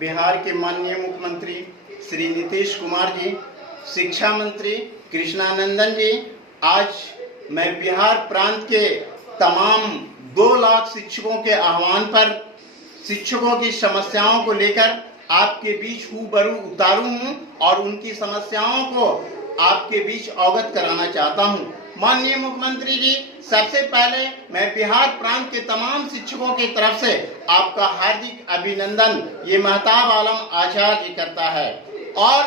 बिहार के माननीय मुख्यमंत्री श्री नीतीश कुमार जी, शिक्षा मंत्री कृष्णानंदन जी, आज मैं बिहार प्रांत के तमाम 2 लाख शिक्षकों के आह्वान पर शिक्षकों की समस्याओं को लेकर आपके बीच रूबरू उतारू हूं और उनकी समस्याओं को आपके बीच अवगत कराना चाहता हूं। माननीय मुख्यमंत्री जी, सबसे पहले मैं बिहार प्रांत के तमाम शिक्षकों की तरफ से आपका हार्दिक अभिनंदन ये महताब आलम आचार्य जी करता है और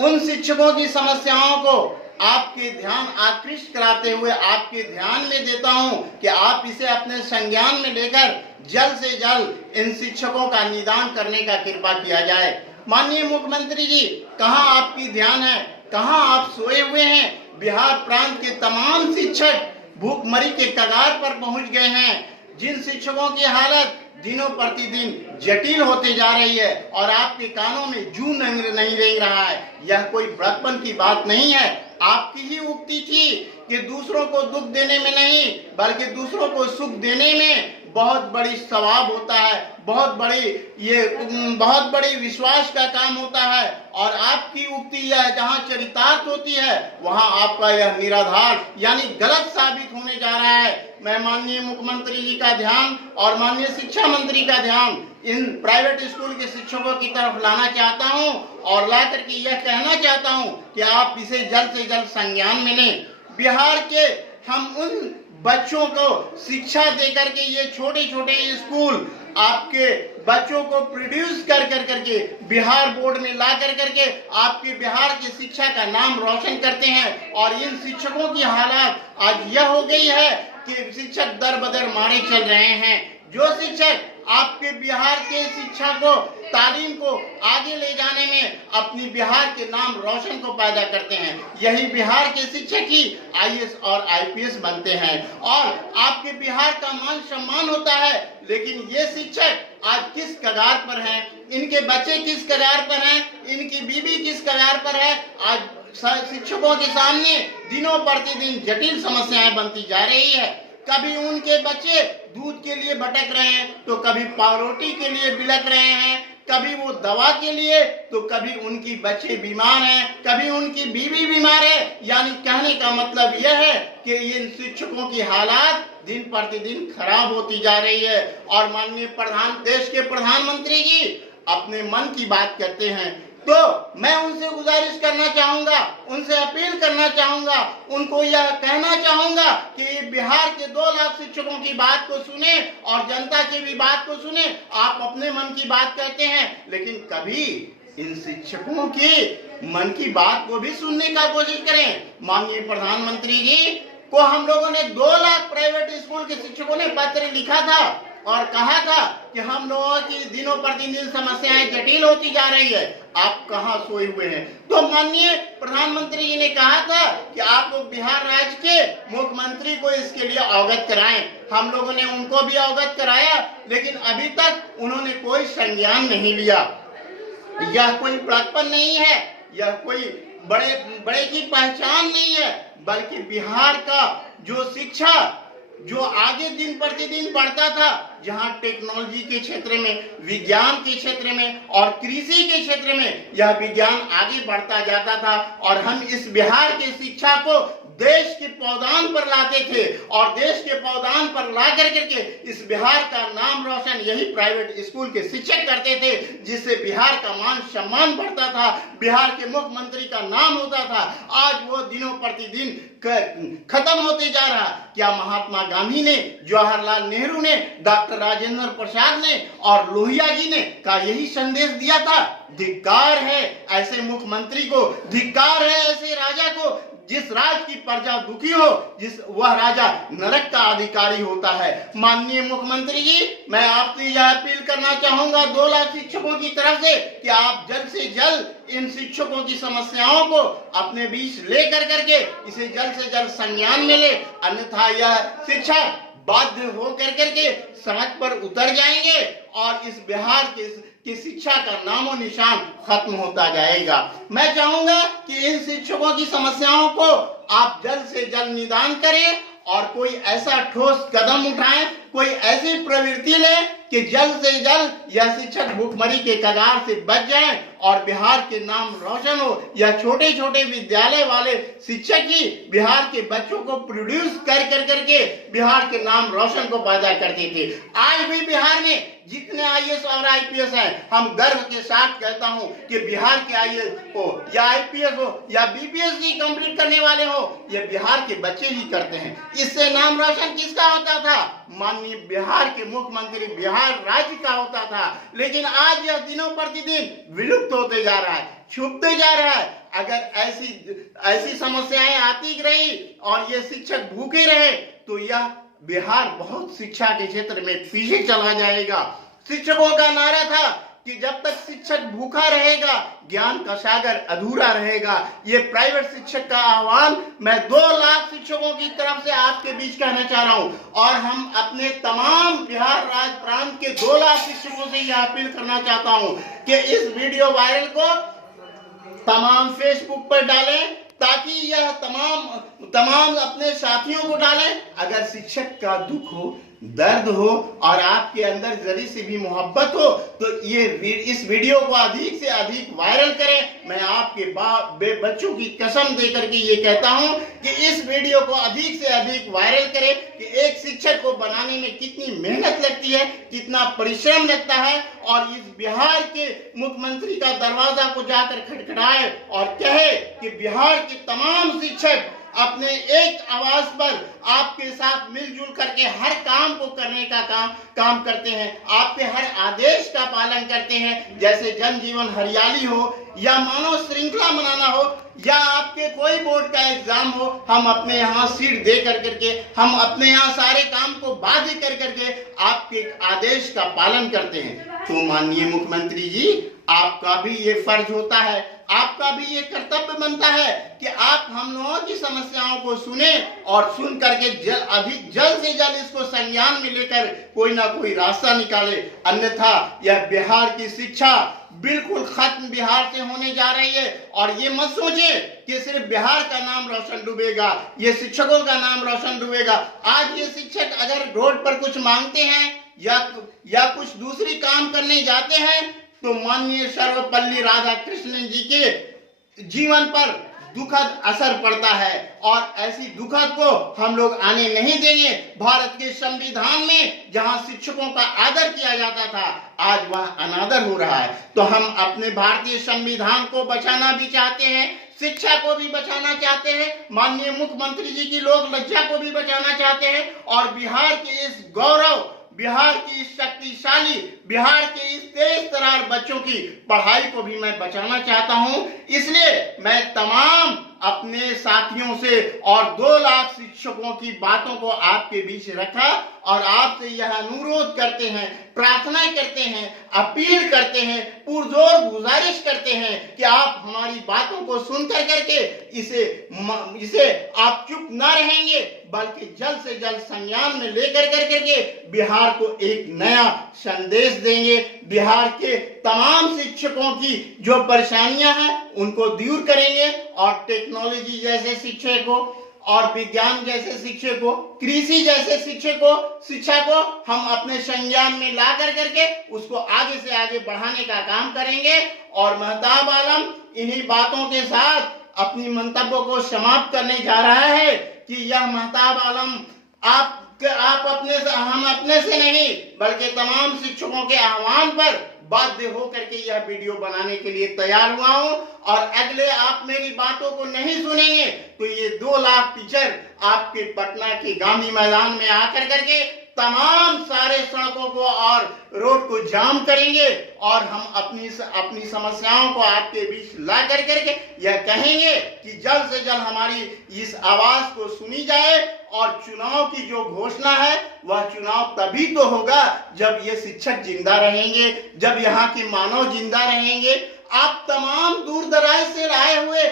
उन शिक्षकों की समस्याओं को आपके ध्यान आकृष्ट कराते हुए आपके ध्यान में देता हूं कि आप इसे अपने संज्ञान में लेकर जल्द से जल्द इन शिक्षकों का निदान करने का कृपा किया जाए। माननीय मुख्यमंत्री जी, कहां आपकी ध्यान है, कहां आप सोए हुए हैं? बिहार प्रांत के तमाम शिक्षक भूखमरी के कगार पर पहुंच गए हैं। जिन शिक्षकों की हालत दिनों प्रतिदिन जटिल होते जा रही है और आपके कानों में जू नहीं रेंग रहा है, यह कोई बड़कपन की बात नहीं है। आपकी ही उक्ति थी कि दूसरों को दुख देने में नहीं बल्कि दूसरों को सुख देने में बहुत बड़ी सवाब होता है, बहुत बड़ी विश्वास का काम होता है। और आपकी उक्ति यह जहां चरितार्थ होती है वहां आपका यह निराधार यानी गलत साबित होने जा रहा है। मैं माननीय मुख्यमंत्री जी का ध्यान और माननीय शिक्षा मंत्री का ध्यान इन प्राइवेट स्कूल के शिक्षकों की तरफ लाना चाहता हूं और ला करके यह कहना चाहता हूं कि आप इसे जल्द से जल्द संज्ञान में लें। बिहार के हम उन बच्चों को शिक्षा देकर के ये छोटे छोटे स्कूल आपके बच्चों को प्रोड्यूस करके बिहार बोर्ड में ला करके आपके बिहार की शिक्षा का नाम रोशन करते हैं। और इन शिक्षकों की हालत आज यह हो गई है कि शिक्षक दर बदर मारे चल रहे हैं। जो शिक्षक आपके बिहार के शिक्षा को तालीम को आगे ले जाने में अपनी बिहार के नाम रोशन को पैदा करते हैं, यही बिहार के शिक्षक ही आईएएस और आईपीएस बनते हैं और आपके बिहार का मान सम्मान होता है। लेकिन ये शिक्षक आज किस कगार पर हैं, इनके बच्चे किस कगार पर हैं, इनकी बीवी किस कगार पर है। आज शिक्षकों के सामने दिनों प्रतिदिन जटिल समस्याएं बनती जा रही है। कभी उनके बच्चे दूध के लिए भटक रहे हैं तो कभी पावरोटी के लिए बिलक रहे हैं, कभी वो दवा के लिए तो कभी उनकी बच्चे बीमार हैं, कभी उनकी बीवी बीमार है। यानी कहने का मतलब यह है कि इन शिक्षकों की हालात दिन प्रतिदिन खराब होती जा रही है। और माननीय देश के प्रधानमंत्री जी अपने मन की बात करते हैं तो मैं उनसे गुजारिश करना चाहूंगा, उनसे अपील करना चाहूंगा, उनको यह कहना चाहूंगा कि बिहार के 2 लाख शिक्षकों की बात को सुने और जनता की भी बात को सुने। आप अपने मन की बात कहते हैं लेकिन कभी इन शिक्षकों के मन की बात को भी सुनने का कोशिश करें। माननीय प्रधानमंत्री जी को हम लोगों ने 2 लाख प्राइवेट स्कूल के शिक्षकों ने पत्र लिखा था और कहा था कि हम लोगों की दिनों प्रतिदिन समस्याएं जटिल होती जा रही है, आप कहां सोए हुए हैं। तो माननीय प्रधानमंत्री जी ने कहा था कि आप लोग बिहार राज्य के मुख्यमंत्री को इसके लिए अवगत कराएं। हम लोगों ने उनको भी अवगत कराया लेकिन अभी तक उन्होंने कोई संज्ञान नहीं लिया। यह कोई बड़कपन नहीं है, यह कोई बड़े की पहचान नहीं है, बल्कि बिहार का जो शिक्षा जो आगे दिन प्रतिदिन बढ़ता था, जहां टेक्नोलॉजी के क्षेत्र में, विज्ञान के क्षेत्र में और कृषि के क्षेत्र में यह विज्ञान आगे बढ़ता जाता था और हम इस बिहार के शिक्षा को देश के पौधान पर लाते थे और देश के पौधान पर ला करके इस बिहार का नाम रोशन यही प्राइवेट स्कूल के शिक्षक करते थे, जिससे बिहार का मान सम्मान बढ़ता था, बिहार के मुख्यमंत्री का नाम होता था। आज वो दिनों प्रतिदिन खत्म होते जा रहा। क्या महात्मा गांधी ने, जवाहरलाल नेहरू ने, डॉक्टर राजेंद्र प्रसाद ने और लोहिया जी ने का यही संदेश दिया था? धिक्कार है ऐसे मुख्यमंत्री को, धिक्कार है ऐसे राजा को। जिस राज की प्रजा दुखी हो, वह राजा नरक का अधिकारी होता है। माननीय मुख्यमंत्री जी, मैं आपसे यह अपील करना चाहूंगा 2 लाख शिक्षकों की तरफ से कि आप जल्द से जल्द इन शिक्षकों की समस्याओं को अपने बीच ले करके इसे जल्द से जल्द संज्ञान में ले, अन्यथा यह शिक्षक बाध्य हो करके सड़क पर उतर जाएंगे और इस बिहार की शिक्षा का नामो निशान खत्म होता जाएगा। मैं चाहूंगा कि इन शिक्षकों की समस्याओं को आप जल्द से जल्द निदान करें और कोई ऐसा ठोस कदम उठाएं, कोई ऐसी प्रवृत्ति लें कि जल्द से जल्द यह शिक्षक भूखमरी के कगार से बच जाएं और बिहार के नाम रोशन हो। यह छोटे छोटे विद्यालय वाले शिक्षक ही बिहार के बच्चों को प्रोड्यूस कर करके बिहार के नाम रोशन को पैदा करते थे। आज भी बिहार में जितने आईएएस और आईपीएस हैं, हम गर्व के साथ कहता हूं कि बिहार के आईएएस हो या आईपीएस हो या बीपीएससी कंप्लीट करने वाले हो, ये बिहार के बच्चे ही करते हैं। इससे नाम रोशन किसका होता था? माननीय बिहार के मुख्यमंत्री बिहार राज्य का होता था। लेकिन आज यह दिनों प्रतिदिन विलुप्त होते जा रहा है, छुपते जा रहा है। अगर ऐसी समस्याएं आती रही और ये शिक्षक भूखे रहे तो यह बिहार बहुत शिक्षा के क्षेत्र में पीछे चला जाएगा। शिक्षकों का नारा था कि जब तक शिक्षक भूखा रहेगा ज्ञान का सागर अधूरा रहेगा। ये प्राइवेट शिक्षक का आह्वान मैं 2 लाख शिक्षकों की तरफ से आपके बीच कहना चाह रहा हूं और हम अपने तमाम बिहार राज्य प्रांत के 2 लाख शिक्षकों से यह अपील करना चाहता हूं कि इस वीडियो वायरल को तमाम फेसबुक पर डालें ताकि यह तमाम अपने साथियों को डालें। अगर शिक्षक का दुख हो, दर्द हो और आपके अंदर जरी सी भी मोहब्बत हो तो इस वीडियो को अधिक से अधिक वायरल करें। मैं आपके बच्चों की कसम दे करके ये कहता हूं कि इस वीडियो को अधिक से अधिक वायरल करें कि एक शिक्षक को बनाने में कितनी मेहनत लगती है, कितना परिश्रम लगता है और इस बिहार के मुख्यमंत्री का दरवाजा को जाकर खटखटाए और कहे कि बिहार के तमाम शिक्षक अपने एक आवाज पर आपके साथ मिलजुल करके हर काम को करने का काम करते हैं, आपके हर आदेश का पालन करते हैं। जैसे जन जीवन हरियाली हो या मानव श्रृंखला बनाना हो या आपके कोई बोर्ड का एग्जाम हो, हम अपने यहाँ सीट दे करके हम अपने यहाँ सारे काम को बाध्य करके आपके आदेश का पालन करते हैं। तो माननीय मुख्यमंत्री जी, आपका भी ये फर्ज होता है, आपका भी ये कर्तव्य बनता है कि आप हम लोगों की समस्याओं को सुने और सुन करके जल्द से जल्द इसको संज्ञान में लेकर कोई ना कोई रास्ता निकाले। अन्यथा यह बिहार की शिक्षा बिल्कुल खत्म बिहार से होने जा रही है। और ये मत सोचे कि सिर्फ बिहार का नाम रोशन डूबेगा, ये शिक्षकों का नाम रोशन डूबेगा। आज ये शिक्षक अगर रोड पर कुछ मांगते हैं या कुछ दूसरी काम करने जाते हैं तो माननीय सर्वपल्ली राधाकृष्णन जी के जीवन पर दुखद असर पड़ता है और ऐसी दुखद को हम लोग आने नहीं देंगे। भारत के संविधान में जहां शिक्षकों का आदर किया जाता था, आज वह अनादर हो रहा है। तो हम अपने भारतीय संविधान को बचाना भी चाहते हैं, शिक्षा को भी बचाना चाहते हैं, माननीय मुख्यमंत्री जी की लोक लज्जा को भी बचाना चाहते हैं और बिहार के इस गौरव, बिहार की इस शक्तिशाली, बिहार के इस तेज तरार बच्चों की पढ़ाई को भी मैं बचाना चाहता हूं। इसलिए मैं तमाम अपने साथियों से और 2 लाख शिक्षकों की बातों को आपके बीच रखा और आपसे यह अनुरोध करते हैं, प्रार्थना करते हैं, अपील करते हैं, पुरजोर गुजारिश करते हैं कि आप हमारी बातों को सुन करके इसे आप चुप ना रहेंगे बल्कि जल्द से जल्द संज्ञान में लेकर करके बिहार को एक नया संदेश देंगे। बिहार के तमाम शिक्षकों की जो परेशानियां हैं उनको दूर करेंगे और टेक्नोलॉजी जैसे शिक्षक को और विज्ञान जैसे शिक्षक को, कृषि जैसे शिक्षा को हम अपने संज्ञान में ला करके उसको आगे से आगे बढ़ाने का काम करेंगे। और महताब आलम इन्हीं बातों के साथ अपनी मंतव्यों को समाप्त करने जा रहा है कि यह महताब आलम हम अपने से नहीं बल्कि तमाम शिक्षकों के आह्वान पर बाध्य होकर के यह वीडियो बनाने के लिए तैयार हुआ हूं। और अगले आप मेरी बातों को नहीं सुनेंगे तो ये 2 लाख टीचर आपके पटना के गांधी मैदान में आकर करके तमाम सारे सड़कों को और रोड को जाम करेंगे और हम अपनी समस्याओं को आपके बीच ला करके यह कहेंगे कि जल्द से जल्द हमारी इस आवाज को सुनी जाए। और चुनाव की जो घोषणा है वह चुनाव तभी तो होगा जब ये शिक्षक जिंदा रहेंगे, जब यहाँ के मानव जिंदा रहेंगे। आप तमाम दूर दराज से आए हुए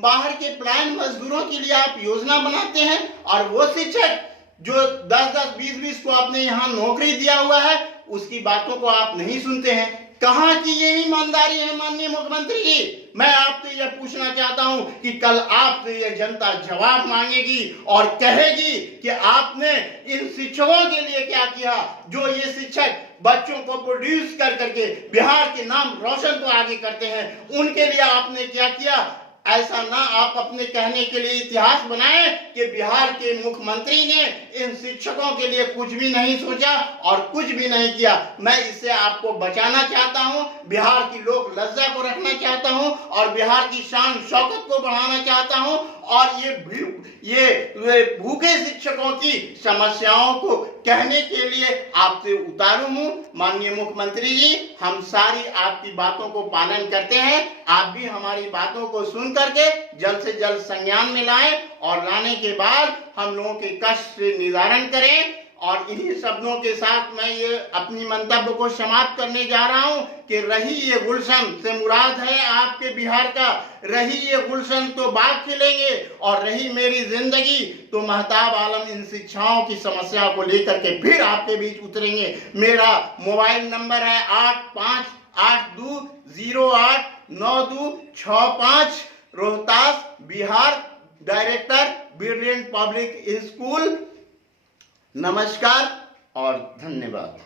बाहर के पलायन मजदूरों के लिए आप योजना बनाते हैं और वो शिक्षक जो 10-10, 20-20 को आपने यहाँ नौकरी दिया हुआ है उसकी बातों को आप नहीं सुनते हैं। कहां की ये ईमानदारी है माननीय मुख्यमंत्री जी? मैं आपसे यह पूछना चाहता हूं कि कल आपसे यह जनता जवाब मांगेगी और कहेगी कि आपने इन शिक्षकों के लिए क्या किया। जो ये शिक्षक बच्चों को प्रोड्यूस कर करके बिहार के नाम रोशन तो आगे करते हैं, उनके लिए आपने क्या किया? ऐसा ना आप अपने कहने के लिए इतिहास बनाएं कि बिहार के मुख्यमंत्री ने इन शिक्षकों के लिए कुछ भी नहीं सोचा और कुछ भी नहीं किया। मैं इससे आपको बचाना चाहता हूं, बिहार की लोक लज्जा को रखना चाहता हूं और बिहार की शान शौकत को बढ़ाना चाहता हूं और ये भूखे शिक्षकों की समस्याओं को कहने के लिए आपसे उतारू हूं। माननीय मुख्यमंत्री जी, हम सारी आपकी बातों को पालन करते हैं, आप भी हमारी बातों को सुन करके जल्द से जल्द संज्ञान में लाएं और लाने के बाद हम लोगों के कष्ट से निवारण करें। और इन्हीं शब्दों के साथ मैं ये अपनी मंतव्य को समाप्त करने जा रहा हूं कि रही ये गुलशन से मुराद है आपके बिहार का, रही ये गुलशन तो बाग खिलेंगे और रही मेरी जिंदगी तो महताब आलम इन शिक्षाओं की समस्या को लेकर के फिर आपके बीच उतरेंगे। मेरा मोबाइल नंबर है 8582089265, Rohtas, Bihar, director brilliant public school. नमस्कार और धन्यवाद।